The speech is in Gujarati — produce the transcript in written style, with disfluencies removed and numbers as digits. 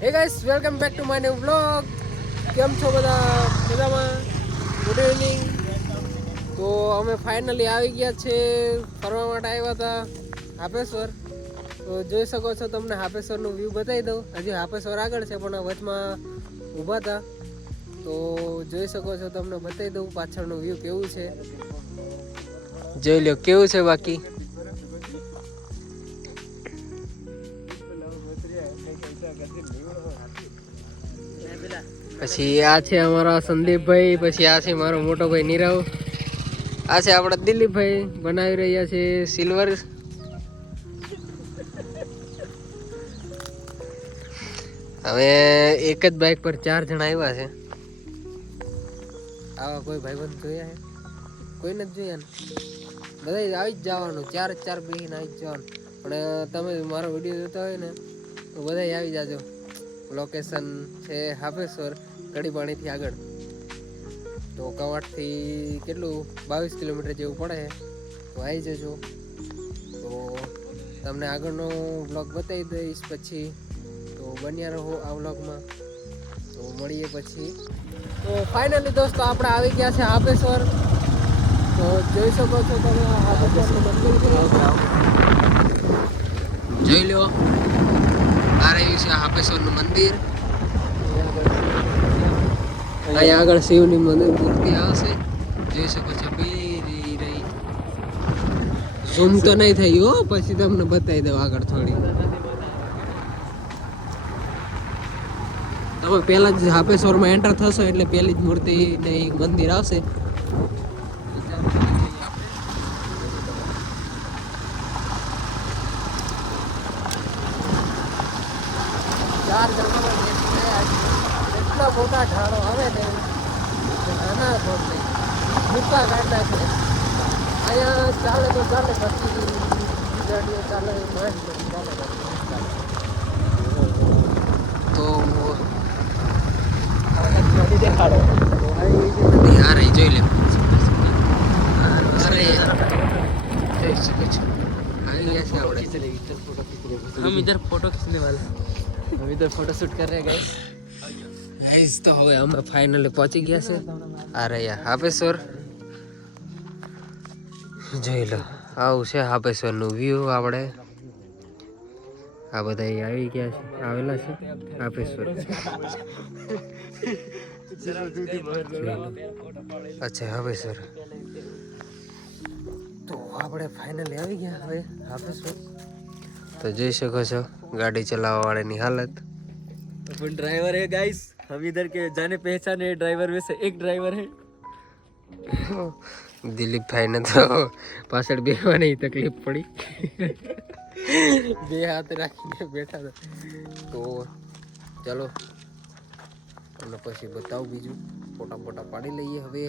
હે guys welcome back to my new vlog. કેમ છો બધા મજામાં? Good evening. તો અમે ફાઇનલી આવી ગયા છે, ફરવા માટે આવ્યા હતા હાપેશ્વર. તો જોઈ શકો છો, તમને હાપેશ્વરનું વ્યૂ બતાવી દઉં. હજી હાપેશ્વર આગળ છે પણ વચમાં ઊભા હતા. તો જોઈ શકો છો, તમને બતાવી દઉં પાછળનું વ્યૂ કેવું છે. જોઈ લો કેવું છે બાકી. પછી આ છે અમારા સંદીપભાઈ, પછી આ છે મારો મોટો ભાઈ નીરવ, આ છે આપણા દિલીપભાઈ બનાવી રહ્યા છે સિલ્વર. હવે એક જ બાઇક પર 4 જણા આવ્યા છે. આવા કોઈ ભાઈબંધ જોયા છે? કોઈ નથી જોયા ને? બધા આવી જ જવાનું, 4 બેહીને આવી જ જવાનું. પણ તમે મારો વિડીયો જોતા હોય ને તો બધા આવી જાજો. લોકેશન છે હાપેશ્વર, કડીપાણીથી આગળ. તો કવાડથી કેટલું 22 કિલોમીટર જેવું પડે છે. તો આવી જજો. તો તમને આગળનો બ્લોગ બતાવી દઈશ પછી. તો બન્યા રહો આ વ્લોગમાં. તો મળીએ પછી. તો ફાઇનલી દોસ્તો આપણે આવી ગયા છે હાપેશ્વર. તો જોઈ શકો છો તમે હાપેશ્વરનું મંદિર છે. જોઈ લો, આ રહ્યું છે હાપેશ્વરનું મંદિર. અહીંયા આગળ શિવની મૂર્તિ આવશે, જોઈ શકો છો. રહી ઝૂમ તો નહીં થઈ હો, પછી તમને બતાવી દઉં આગળ થોડી. તમે પહેલા જ હાપેશ્વરમાં એન્ટર થશો એટલે પહેલી જ મૂર્તિ ને મંદિર આવશે. એટલા મોટા ઢાળો આવે ને, નાના થોડ નહીં, મૂકા કાઢતા છે. અહીંયા ચાલે તો ચાલે, પછી ગાડીઓ ચાલે માંડ ચાલે. તો દેખાડો આ રહી, જોઈ લે. અરે જોઈ શકો છો, આવી ગયા છે આપણે. हम इधर फोटो खींचने वाले, हम इधर फोटो शूट कर रहे हैं गाइस. गाइस तो હવે અમે ફાઇનલી પહોંચી ગયા છે. આ રહ્યા હાપેશ્વર. જોઈ લો, આવું છે હાપેશ્વરનું વ્યૂ. આપણે આ બધા આવી ગયા છે, આવેલા છે હાપેશ્વર. અચ્છા હાપેશ્વર. તો આપણે ફાઇનલી આવી ગયા હવે હાપેશ્વર. तो જોઈ શકો છો गाड़ी चलावा वाले ની हालत. अपन ड्राइवर है गाइस, हम इधर के जाने पहचाने ड्राइवर में से एक ड्राइवर है. દિલીપ ભાઈ ને તો પાછળ બેસવાની તકલીફ પડી. બે હાથ રાખીને બેઠા હતા. તો ચલો તમને પછી બતાવું બીજું. ફોટા પાડી લઈએ હવે.